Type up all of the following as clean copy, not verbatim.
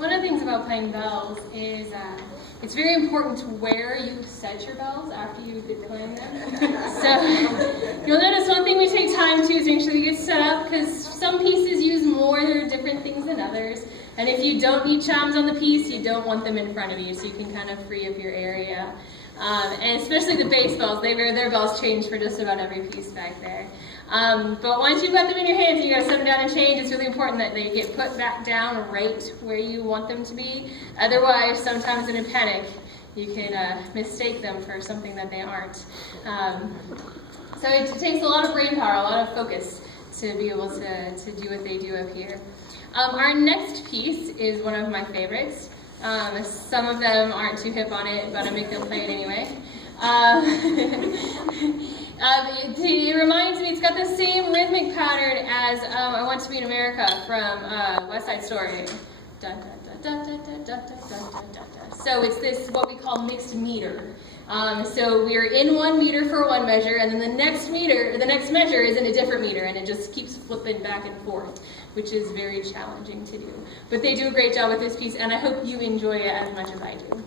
one of the things about playing bells is it's very important to where you set your bells after you've been playing them. So you'll notice one thing we take time to is make sure they get set up, because some pieces use more different things than others. And if you don't need chimes on the piece, you don't want them in front of you, so you can kind of free up your area. And especially the bass bells, their bells change for just about every piece back there. But once you've got them in your hands and you got to set them down and change, it's really important that they get put back down right where you want them to be. Otherwise, sometimes in a panic, you can mistake them for something that they aren't. So it takes a lot of brain power, a lot of focus to be able to do what they do up here. Our next piece is one of my favorites. Some of them aren't too hip on it, but I make them play it anyway. It reminds me, it's got the same rhythmic pattern as I Want to Be in America from West Side Story. Da, da, da, da, da, da, da, da, da, da. So it's this, what we call mixed meter. So we're in one meter for one measure, and then the next measure is in a different meter, and it just keeps flipping back and forth, which is very challenging to do. But they do a great job with this piece, and I hope you enjoy it as much as I do.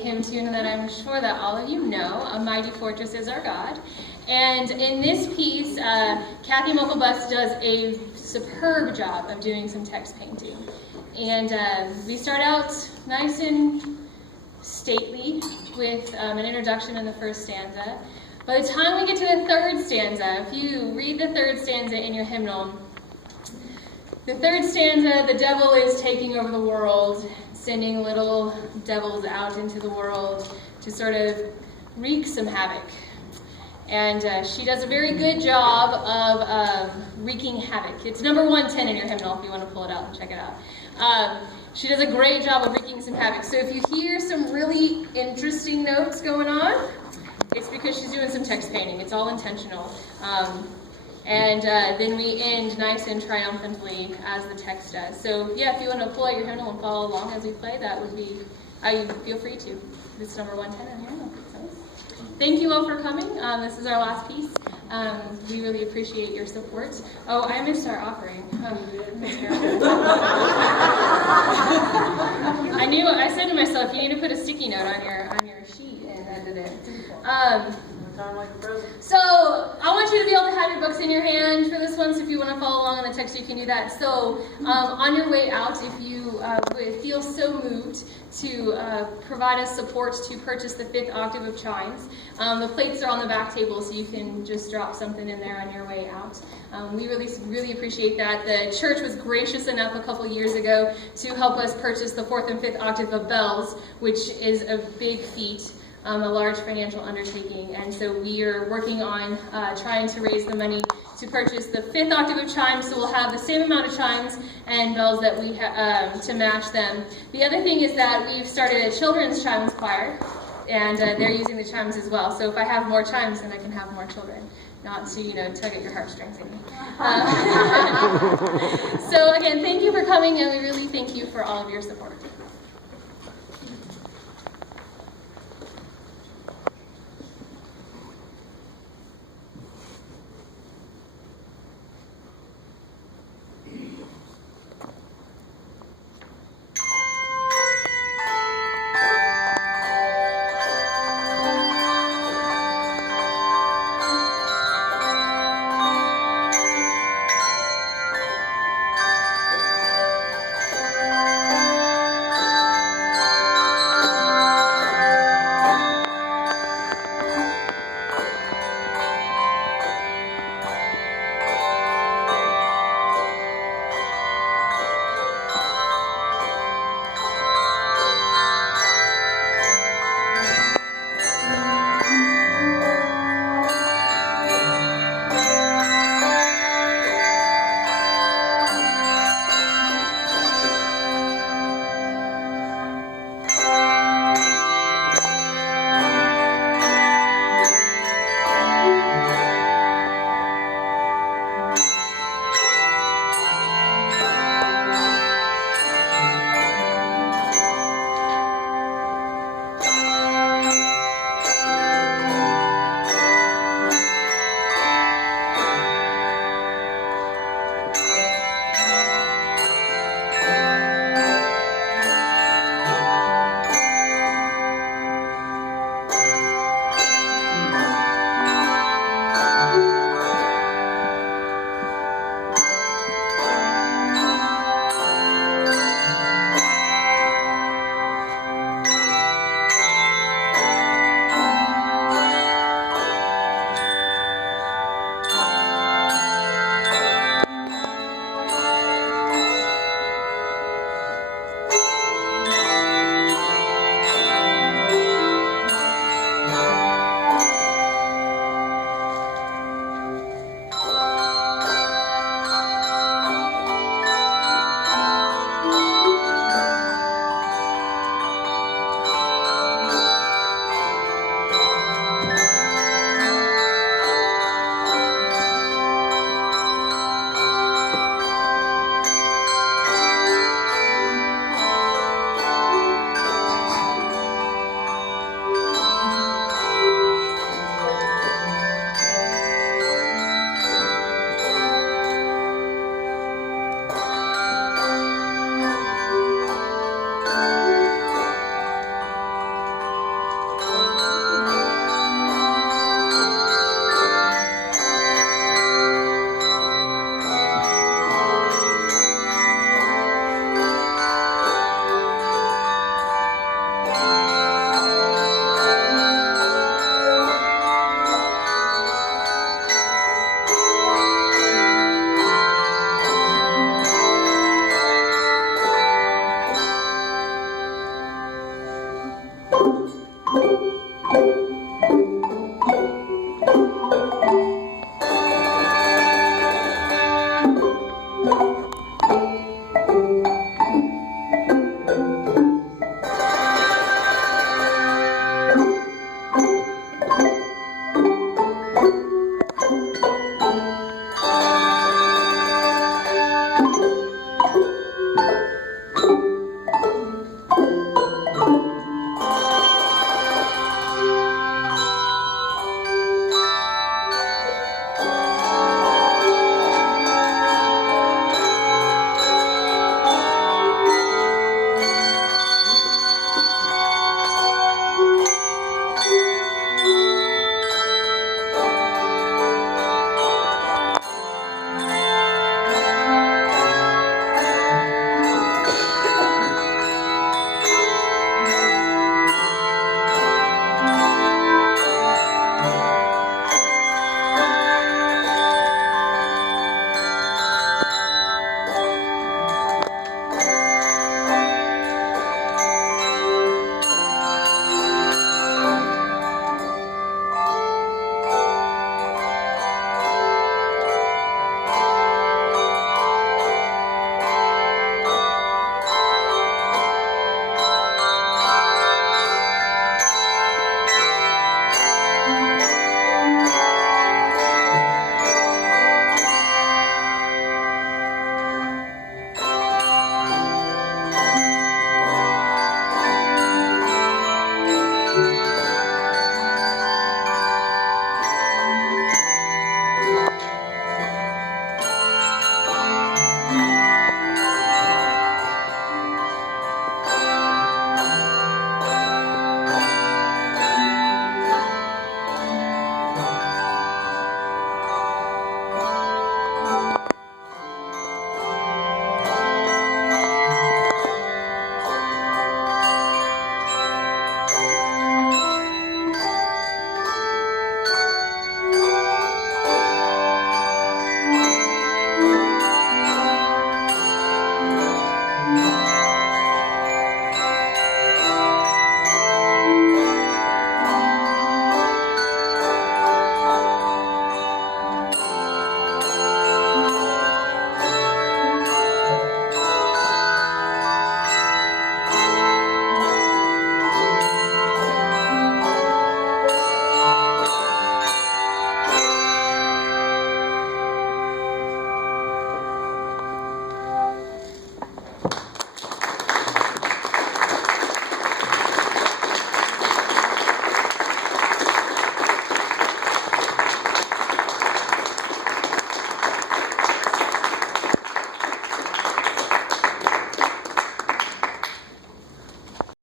hymn tune that I'm sure that all of you know, A Mighty Fortress is Our God. And in this piece, Kathy Mokelbus does a superb job of doing some text painting. And we start out nice and stately with an introduction in the first stanza. By the time we get to the third stanza, if you read the third stanza in your hymnal, the third stanza, the devil is taking over the world, sending little devils out into the world to sort of wreak some havoc. And she does a very good job of wreaking havoc. It's number 110 in your hymnal if you want to pull it out and check it out. She does a great job of wreaking some havoc. So if you hear some really interesting notes going on, it's because she's doing some text painting. It's all intentional. And then we end nice and triumphantly as the text does. So yeah, if you want to pull out your hymnal and follow along as we play, that would be, feel free to. This is number 110 in your hymnal. Thank you all for coming. This is our last piece. We really appreciate your support. Oh, I missed our offering. I said to myself, you need to put a sticky note on your sheet and edit it. So I want you to be able to have your books in your hand for this one, so if you want to follow along on the text, you can do that. So on your way out, if you would feel so moved to provide us support to purchase the 5th octave of chimes, the plates are on the back table, so you can just drop something in there on your way out. We really appreciate that. The church was gracious enough a couple years ago to help us purchase the 4th and 5th octave of bells, which is a big feat. A large financial undertaking, and so we are working on trying to raise the money to purchase the 5th octave of chimes, so we'll have the same amount of chimes and bells that we have to match them. The other thing is that we've started a children's chimes choir, and they're using the chimes as well. So if I have more chimes, then I can have more children. Not to, tug at your heartstrings. So again, thank you for coming, and we really thank you for all of your support.